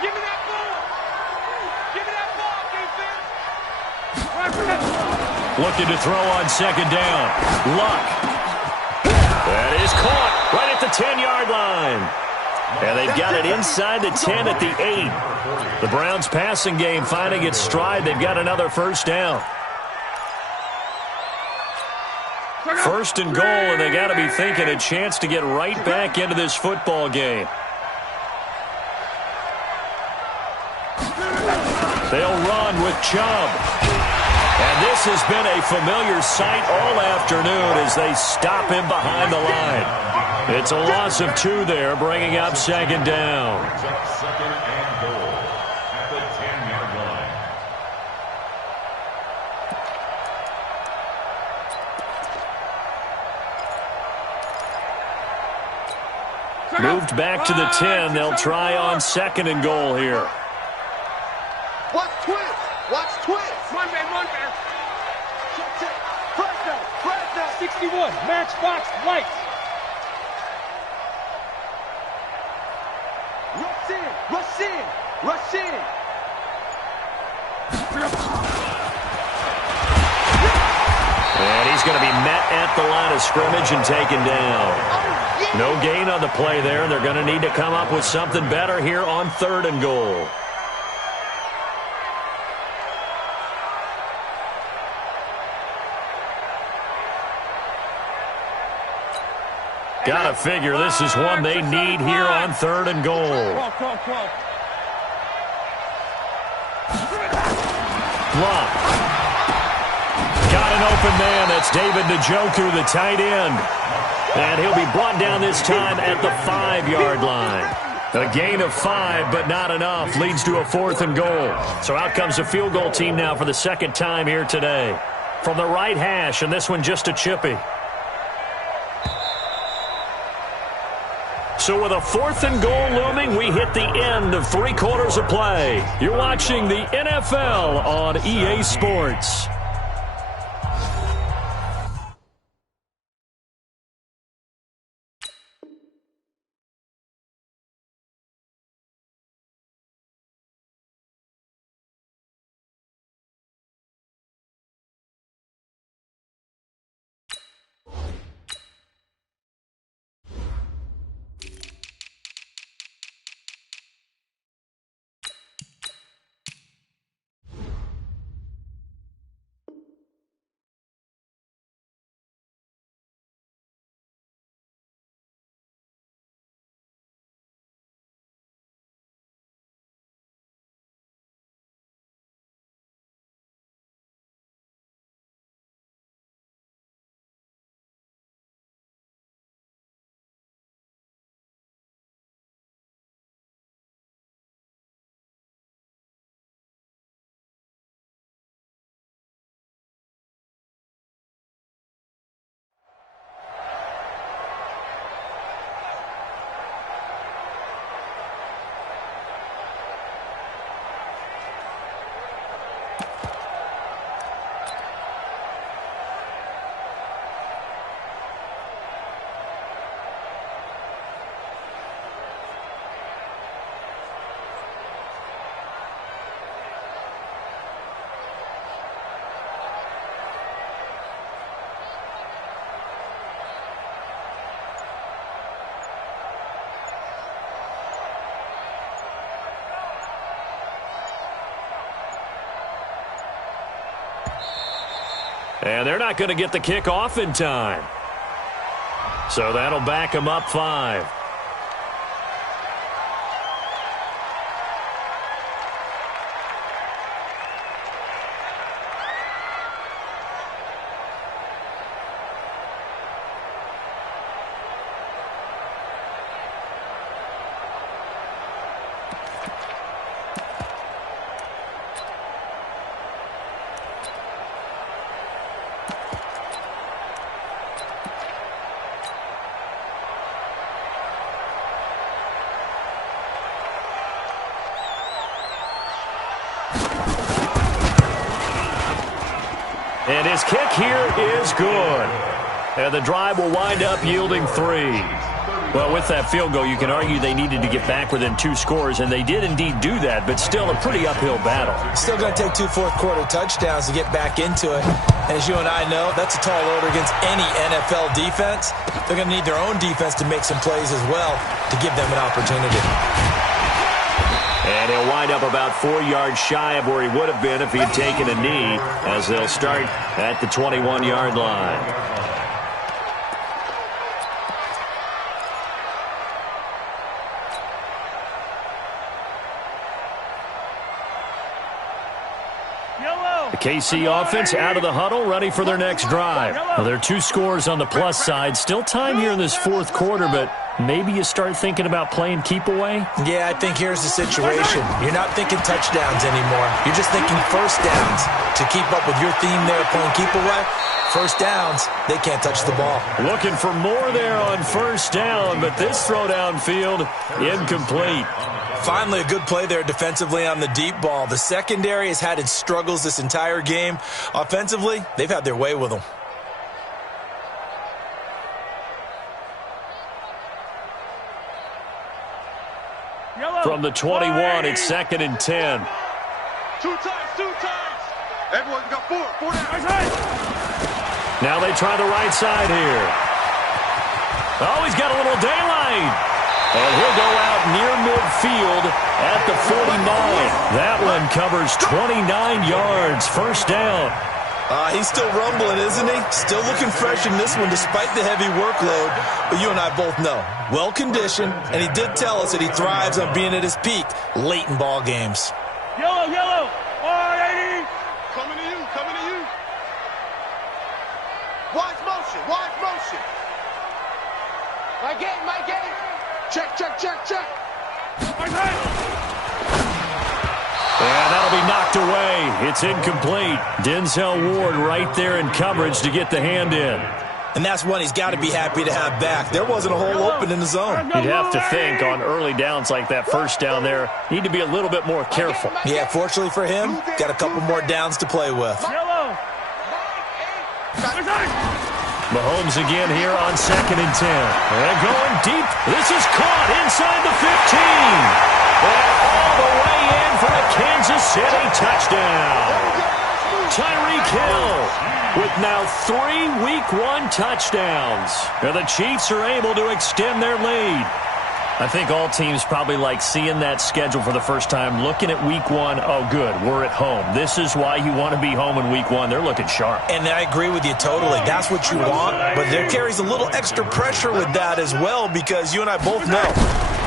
Give me that ball, defense. Looking to throw on second down. Luck. That is caught right at the 10-yard line. And they've got it inside the 10 at the 8. The Browns passing game finding its stride. They've got another first down. First and goal, and they got to be thinking a chance to get right back into this football game. They'll run with Chubb. And this has been a familiar sight all afternoon as they stop him behind the line. It's a loss of 2 there, bringing up second down. Second and goal at the 10-yard line. Moved back to the 10. They'll try on second and goal here. Watch twist. One man. Check. Press now. 61, matchbox lights. Rush in. And he's going to be met at the line of scrimmage and taken down. No gain on the play there. They're going to need to come up with something better here on third and goal. Gotta figure this is one they need here on third and goal. Block. Got an open man. That's David Njoku, the tight end. And he'll be brought down this time at the 5-yard line. A gain of 5, but not enough. Leads to a 4th and goal. So out comes the field goal team now for the second time here today. From the right hash, and this one just a chippy. So with a 4th and goal looming, we hit the end of 3 quarters of play. You're watching the NFL on EA Sports. And they're not going to get the kick off in time. So that'll back them up 5. And his kick here is good. And the drive will wind up yielding 3. Well, with that field goal, you can argue they needed to get back within 2 scores, and they did indeed do that, but still a pretty uphill battle. Still going to take 2 fourth-quarter touchdowns to get back into it. And as you and I know, that's a tall order against any NFL defense. They're going to need their own defense to make some plays as well to give them an opportunity. And he'll wind up about 4 yards shy of where he would have been if he had taken a knee, as they'll start at the 21-yard line. The KC offense out of the huddle, ready for their next drive. Well, there are 2 scores on the plus side. Still time here in this 4th quarter, but maybe you start thinking about playing keep away? Yeah, I think here's the situation. You're not thinking touchdowns anymore. You're just thinking first downs. To keep up with your theme there, playing keep away, first downs, they can't touch the ball. Looking for more there on first down, but this throw downfield, incomplete. Finally, a good play there defensively on the deep ball. The secondary has had its struggles this entire game. Offensively, they've had their way with them. From the 21, it's 2nd and 10. 2 times. Everyone's got 4 down. Now they try the right side here. Oh, he's got a little daylight. And he'll go out near midfield at the 49. That one covers 29 yards. First down. He's still rumbling, isn't he? Still looking fresh in this one despite the heavy workload. But you and I both know, well-conditioned, and he did tell us that he thrives on being at his peak late in ball games. Yellow. 180. Coming to you. Watch motion. My game. Check. And that'll be knocked away. It's incomplete. Denzel Ward right there in coverage to get the hand in. And that's one he's got to be happy to have back. There wasn't a hole open in the zone. You'd have to think on early downs like that first down there, need to be a little bit more careful. Yeah, fortunately for him, got a couple more downs to play with. Mahomes again here on 2nd and 10. And going deep. This is caught inside the 15. And all the way in for a Kansas City touchdown. Tyreek Hill with now 3 Week 1 touchdowns. And the Chiefs are able to extend their lead. I think all teams probably like seeing that schedule for the first time, looking at Week 1. Oh, good, we're at home. This is why you want to be home in Week 1. They're looking sharp. And I agree with you totally. That's what you want, but there carries a little extra pressure with that as well because you and I both know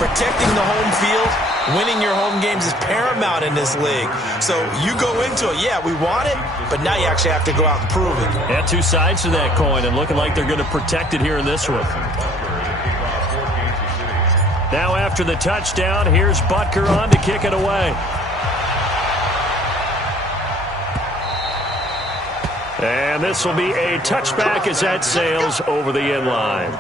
protecting the home field, winning your home games is paramount in this league. So you go into it, yeah, we want it, but now you actually have to go out and prove it. Yeah, two sides to that coin, and looking like they're going to protect it here in this one. Now after the touchdown, here's Butker on to kick it away. And this will be a touchback as that sails over the end line.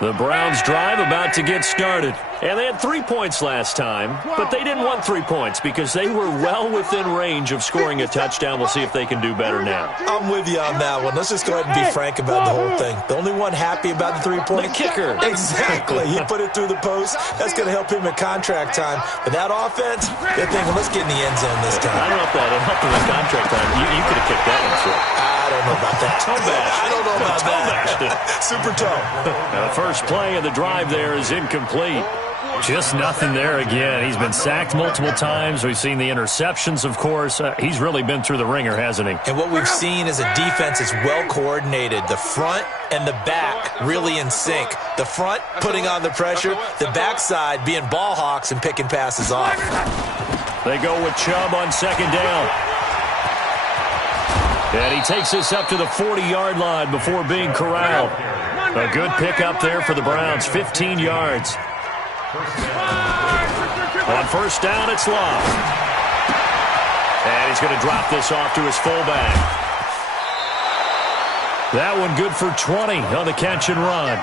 The Browns drive about to get started. And they had 3 points last time, but they didn't want 3 points because they were well within range of scoring a touchdown. We'll see if they can do better now. I'm with you on that one. Let's just go ahead and be frank about the whole thing. The only one happy about the 3-point? The kicker. Exactly. He put it through the post. That's going to help him in contract time. But that offense, they're thinking, let's get in the end zone this time. I don't know if that helped him in contract time. You could have kicked that one through. I don't know about that. Toe bash. I don't know about that. Super toe. Now the first play of the drive there is incomplete. Just nothing there again. He's been sacked multiple times. We've seen the interceptions, of course. He's really been through the ringer, hasn't he? And what we've seen is a defense that's well coordinated. The front and the back really in sync. The front putting on the pressure. The backside being ball hawks and picking passes off. They go with Chubb on 2nd down. And he takes this up to the 40-yard line before being corralled. A good pickup there for the Browns, 15 yards. On 1st down, it's Love. And he's going to drop this off to his fullback. That one good for 20 on the catch and run.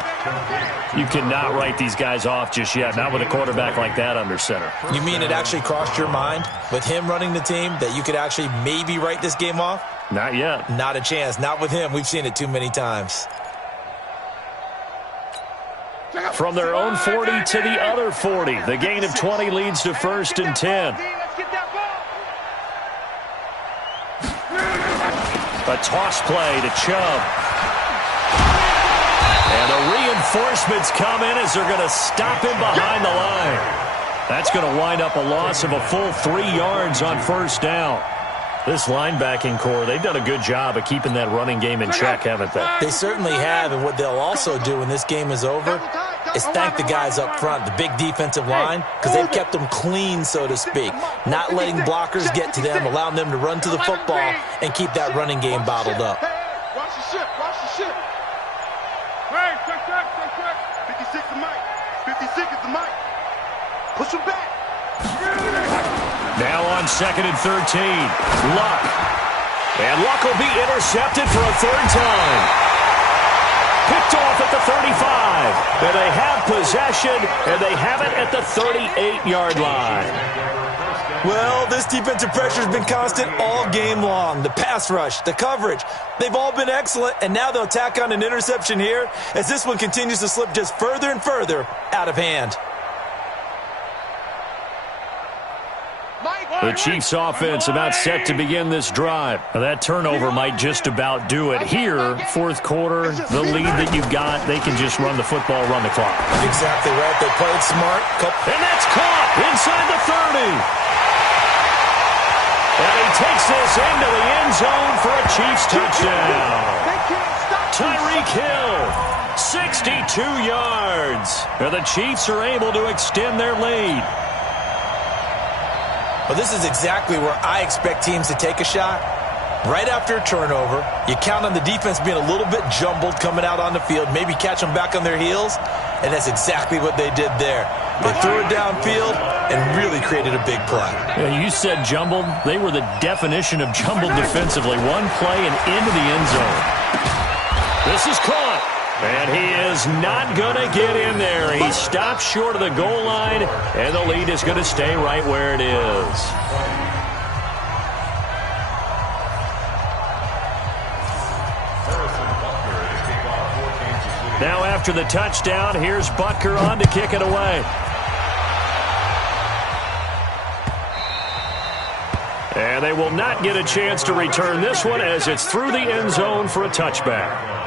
You cannot write these guys off just yet, not with a quarterback like that under center. You mean it actually crossed your mind with him running the team that you could actually maybe write this game off? Not yet. Not a chance. Not with him. We've seen it too many times. From their own 40 to the other 40. The gain of 20 leads to 1st and 10. A toss play to Chubb. And the reinforcements come in as they're going to stop him behind the line. That's going to wind up a loss of a full 3 yards on 1st down. This linebacking core, they've done a good job of keeping that running game in check, haven't they? They certainly have, and what they'll also do when this game is over is thank the guys up front, the big defensive line, because they've kept them clean, so to speak. Not letting blockers get to them, allowing them to run to the football and keep that running game bottled up. Watch the ship, watch the ship. Hey, check. 56 is Mike. 56 is the Mike. Push him back. Now on 2nd and 13, Luck. And Luck will be intercepted for a 3rd time. Picked off at the 35. And they have possession, and they have it at the 38-yard line. Well, this defensive pressure has been constant all game long. The pass rush, the coverage, they've all been excellent, and now they'll tack on an interception here as this one continues to slip just further and further out of hand. The Chiefs offense about set to begin this drive. Now that turnover might just about do it. Here, 4th quarter, the lead that you've got, they can just run the football, run the clock. Exactly right. They played smart. And that's caught inside the 30. And he takes this into the end zone for a Chiefs touchdown. Tyreek Hill, 62 yards. And the Chiefs are able to extend their lead. Well, this is exactly where I expect teams to take a shot. Right after a turnover, you count on the defense being a little bit jumbled coming out on the field, maybe catch them back on their heels, and that's exactly what they did there. They threw it downfield and really created a big play. Yeah, you said jumbled. They were the definition of jumbled defensively. One play and into the end zone. This is caught, and he is not going to get in there. He stops short of the goal line, and the lead is going to stay right where it is. Now after the touchdown, here's Butker on to kick it away. And they will not get a chance to return this one as it's through the end zone for a touchback.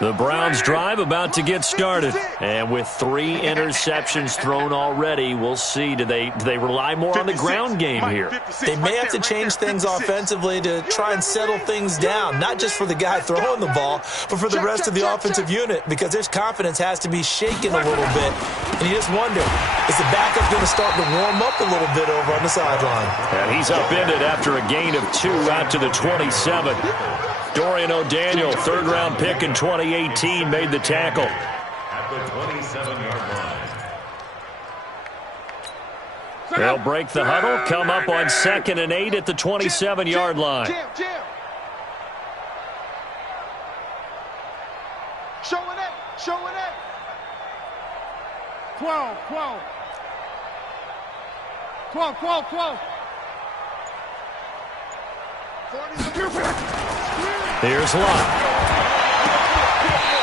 The Browns drive about to get started. And with 3 interceptions thrown already, we'll see. Do they rely more on the ground game here? They may have to change things offensively to try and settle things down, not just for the guy throwing the ball, but for the rest of the offensive unit, because their confidence has to be shaken a little bit. And you just wonder, is the backup going to start to warm up a little bit over on the sideline? And he's upended after a gain of 2 out to the 27. Dorian O'Daniel, third-round pick in 2018, made the tackle. At the 27-yard line. They'll break the huddle, come up on 2nd and 8 at the 27-yard line. Showing it. 12. 40. Here's Luck.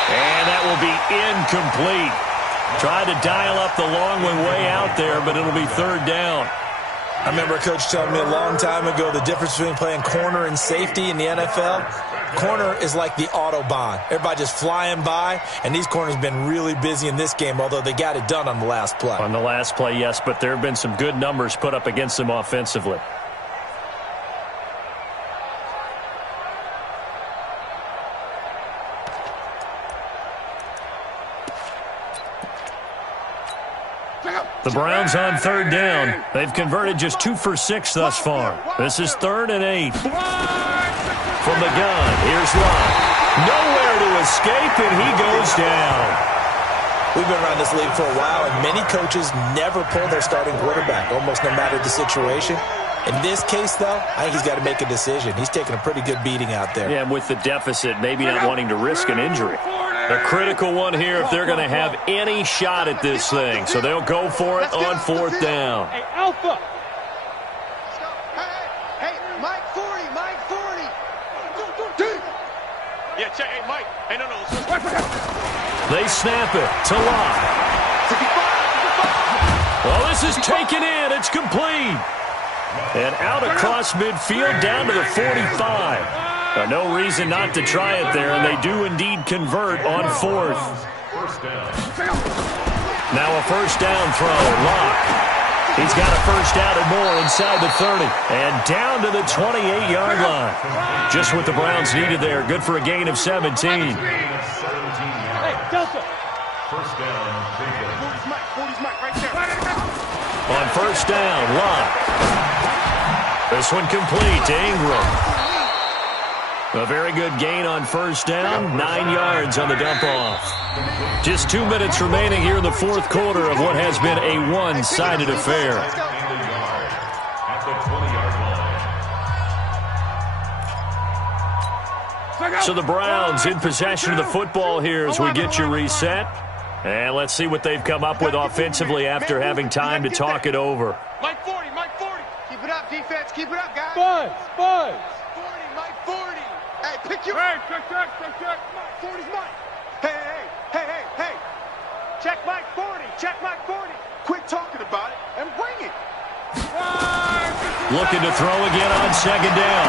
And that will be incomplete. Tried to dial up the long one way out there, but it'll be 3rd down. I remember a coach telling me a long time ago the difference between playing corner and safety in the NFL. Corner is like the Autobahn. Everybody just flying by, and these corners have been really busy in this game, although they got it done on the last play. On the last play, yes, but there have been some good numbers put up against them offensively. The Browns on 3rd down. They've converted just 2 for 6 thus far. This is 3rd and 8. From the gun, here's Luck. Nowhere to escape, and he goes down. We've been around this league for a while, and many coaches never pull their starting quarterback, almost no matter the situation. In this case, though, I think he's got to make a decision. He's taking a pretty good beating out there. Yeah, and with the deficit, maybe not wanting to risk an injury. A critical one here if they're going to have any shot at this thing. So they'll go for it on 4th down. Hey, Alpha. Hey, Mike 40. Yeah, check. Hey, Mike. Hey, no. They snap it to Locke. Well, this is taken in. It's complete. And out across midfield down to the 45. No reason not to try it there, and they do indeed convert on 4th. Now a 1st down throw. Locke. He's got a 1st down and more inside the 30. And down to the 28-yard line. Just what the Browns needed there. Good for a gain of 17. Hey, Delta. 1st down, 40's Mike right there. On 1st down, Locke. This one complete to Ingram. A very good gain on 1st down, 9 yards on the dump-off. Just 2 minutes remaining here in the 4th quarter of what has been a one-sided affair. At the 20-yard line. So the Browns in possession of the football here as we get you reset. And let's see what they've come up with offensively after having time to talk it over. Mike 40. Keep it up, defense. Keep it up, guys. Buzz. 40, Mike 40. Hey, pick your... Hey, check. Mike 40's Mike. Hey. Check Mike 40. Quit talking about it and bring it. Looking to throw again on 2nd down.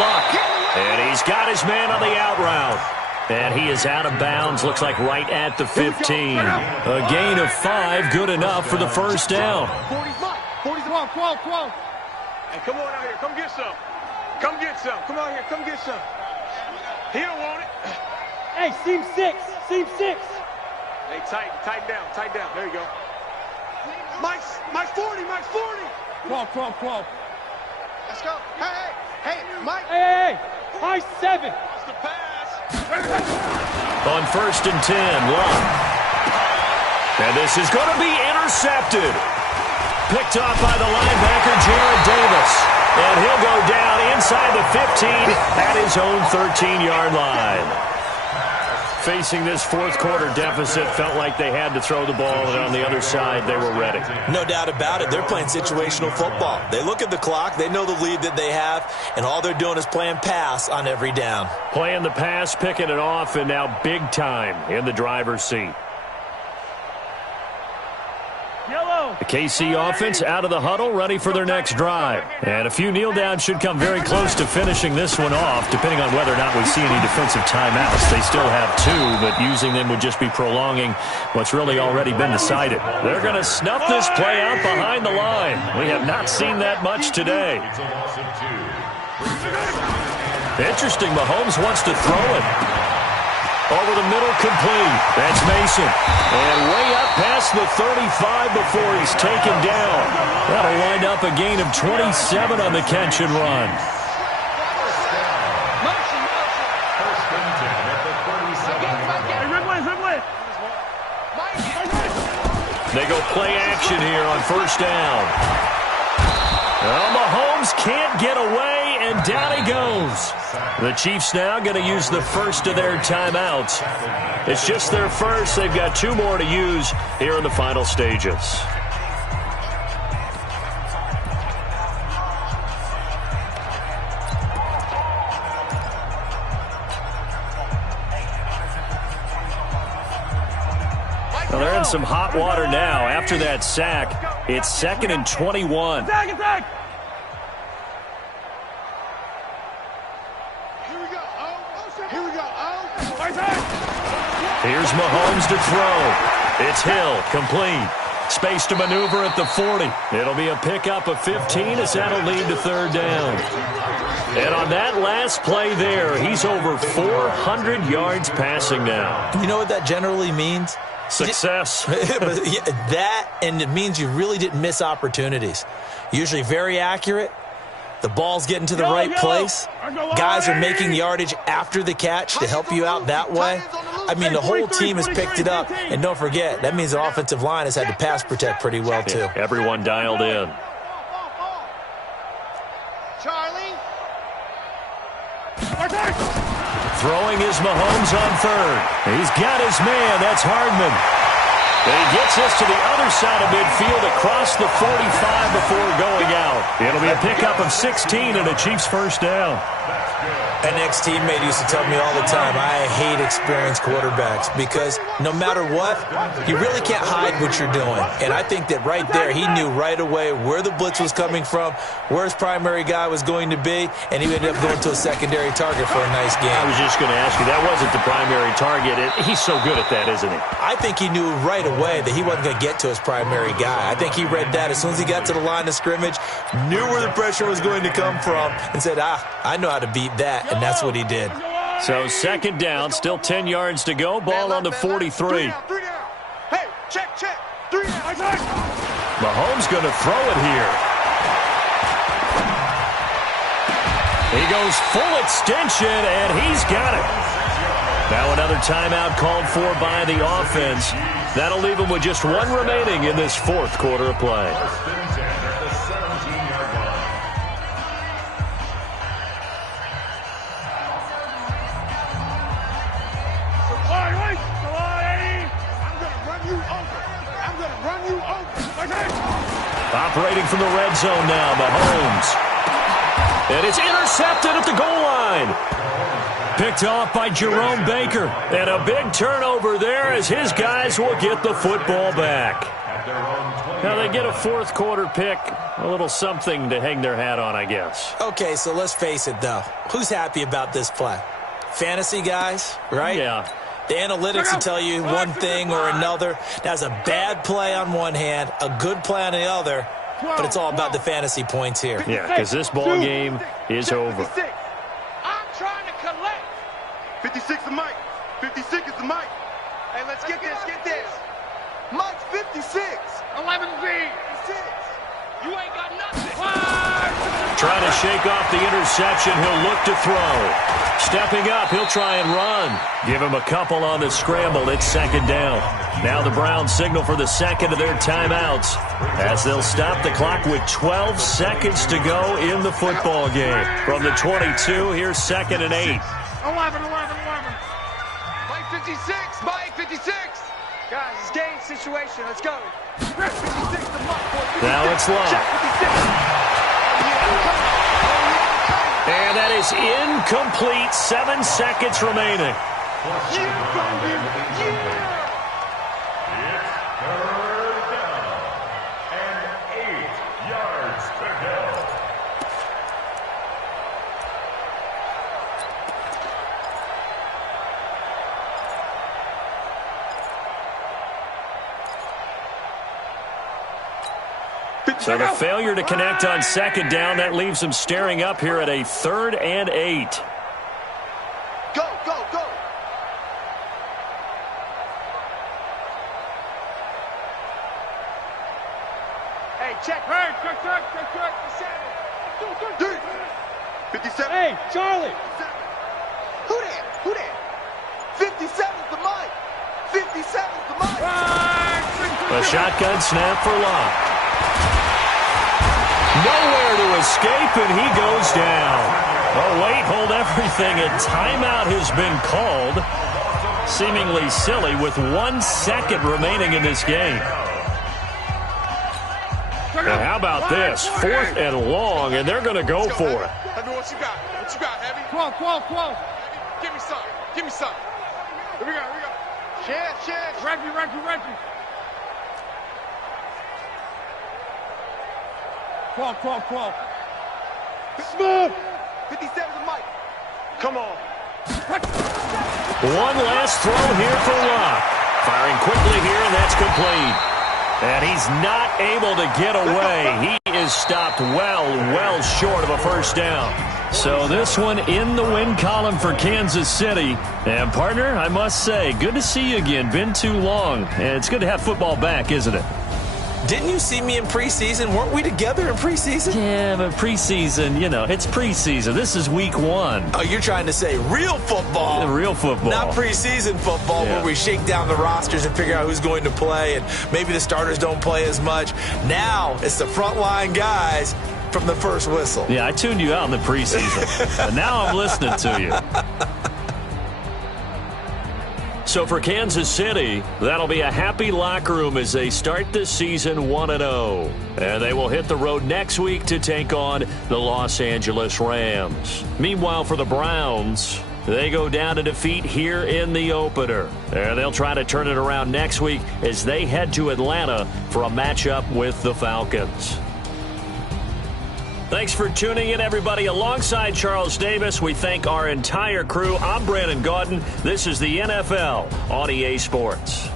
Luck. And he's got his man on the out route. And he is out of bounds, looks like right at the 15. A gain of 5, good enough for the first down. 40's come on. Hey, come on out here. Come get some. Come get some. Come out here. Come get some. He don't want it. Hey, seam 6. Seam 6. Hey, tighten down. There you go. Mike's 40. 12. Let's go. Hey, Mike. Hey. High 7. That's the pass. On 1st and 10, Love. And this is going to be intercepted. Picked off by the linebacker, Jared Davis. And he'll go down inside the 15 at his own 13-yard line. Facing this fourth quarter deficit, felt like they had to throw the ball, and on the other side, they were ready. No doubt about it. They're playing situational football. They look at the clock, they know the lead that they have, and all they're doing is playing pass on every down. Playing the pass, picking it off, and now big time in the driver's seat. The KC offense out of the huddle, ready for their next drive. And a few kneel downs should come very close to finishing this one off, depending on whether or not we see any defensive timeouts. They still have 2, but using them would just be prolonging what's really already been decided. They're going to snuff this play out behind the line. We have not seen that much today. Interesting, Mahomes wants to throw it. Over the middle, complete. That's Mason. And way up past the 35 before he's taken down. That'll wind up a gain of 27 on the catch and run. They go play action here on 1st down. Well, Mahomes can't get away, and down he goes. The Chiefs now going to use the first of their timeouts. It's just their first. They've got 2 more to use here in the final stages. Well, they're in some hot water now. After that sack, it's 2nd and 21. Attack! Here's Mahomes to throw. It's Hill, complete. Space to maneuver at the 40. It'll be a pickup of 15 as that'll lead to 3rd down. And on that last play there, he's over 400 yards passing now. You know what that generally means? Success. That, and it means you really didn't miss opportunities. Usually very accurate. The ball's getting to the right place. Guys are making yardage after the catch to help you out that way. I mean, the whole team has picked it up. And don't forget, that means the offensive line has had to pass protect pretty well, too. Yeah, everyone dialed in. Charlie. Throwing is Mahomes on 3rd. He's got his man. That's Hardman. And he gets us to the other side of midfield across the 45 before going out. It'll be a pickup of 16 and a Chiefs first down. An ex-teammate used to tell me all the time, I hate experienced quarterbacks because no matter what, you really can't hide what you're doing. And I think that right there, he knew right away where the blitz was coming from, where his primary guy was going to be, and he ended up going to a secondary target for a nice game. I was just going to ask you, that wasn't the primary target. He's so good at that, isn't he? I think he knew right away that he wasn't going to get to his primary guy. I think he read that as soon as he got to the line of scrimmage, knew where the pressure was going to come from, and said, I know how to beat that. And that's what he did. So 2nd down, still 10 yards to go. Ball on the 43. Hey, check. 3 down. Mahomes going to throw it here. He goes full extension, and he's got it. Now another timeout called for by the offense. That'll leave him with just 1 remaining in this 4th quarter of play. Operating from the red zone now, Mahomes. And it's intercepted at the goal line. Picked off by Jerome Baker. And a big turnover there as his guys will get the football back. Now they get a 4th quarter pick. A little something to hang their hat on, I guess. Okay, so let's face it, though. Who's happy about this play? fantasy guys, right? Yeah. The analytics will tell you one thing or another. That's a bad play on one hand, a good play on the other, but it's all about the fantasy points here. Yeah, because this ball game is over. I'm trying to collect. 56 is Mike. 56 is the Mike. Hey, let's get this. Mike's 56. 11V. You ain't got nothing. Trying to shake off the interception. He'll look to throw. Stepping up, he'll try and run. Give him a couple on the scramble. It's second down. Now the Browns signal for the second of their timeouts as they'll stop the clock with 12 seconds to go in the football game. From the 22, here's second and 8. 11. Mike 56. Mike 56. Guys, it's game situation. Let's go. 56 to Mike. Now it's long. And that is incomplete. 7 seconds remaining. It's third down and 8 yards to go. So the failure to connect on second down, that leaves them staring up here at a 3rd and 8. Go. Hey, check. Hey, check. 57. Hey, Charlie. Who that? 57's the Mike. 57's the Mike. A shotgun snap for Locke. Nowhere to escape, and he goes down. Oh, wait, hold everything. A timeout has been called. Seemingly silly with 1 second remaining in this game. And how about this? 4th and long, and they're going to go for it. Heavy, what you got? Heavy? 12. Give me some. Here we go. Share. Reggie. 12. Smooth. 57's the Mike. Come on. One last throw here for Locke. Firing quickly here, and that's complete. And he's not able to get away. He is stopped well short of a first down. So this one in the win column for Kansas City. And, partner, I must say, good to see you again. Been too long. And it's good to have football back, isn't it? Didn't you see me in preseason? Weren't we together in preseason? Yeah, but preseason, it's preseason. This is week 1. Oh, you're trying to say real football. Real football. Not preseason football where we shake down the rosters and figure out who's going to play, and maybe the starters don't play as much. Now it's the frontline guys from the first whistle. Yeah, I tuned you out in the preseason. And now I'm listening to you. So for Kansas City, that'll be a happy locker room as they start this season 1-0. And they will hit the road next week to take on the Los Angeles Rams. Meanwhile, for the Browns, they go down to defeat here in the opener. And they'll try to turn it around next week as they head to Atlanta for a matchup with the Falcons. Thanks for tuning in, everybody. Alongside Charles Davis, we thank our entire crew. I'm Brandon Gaudin. This is the NFL on EA Sports.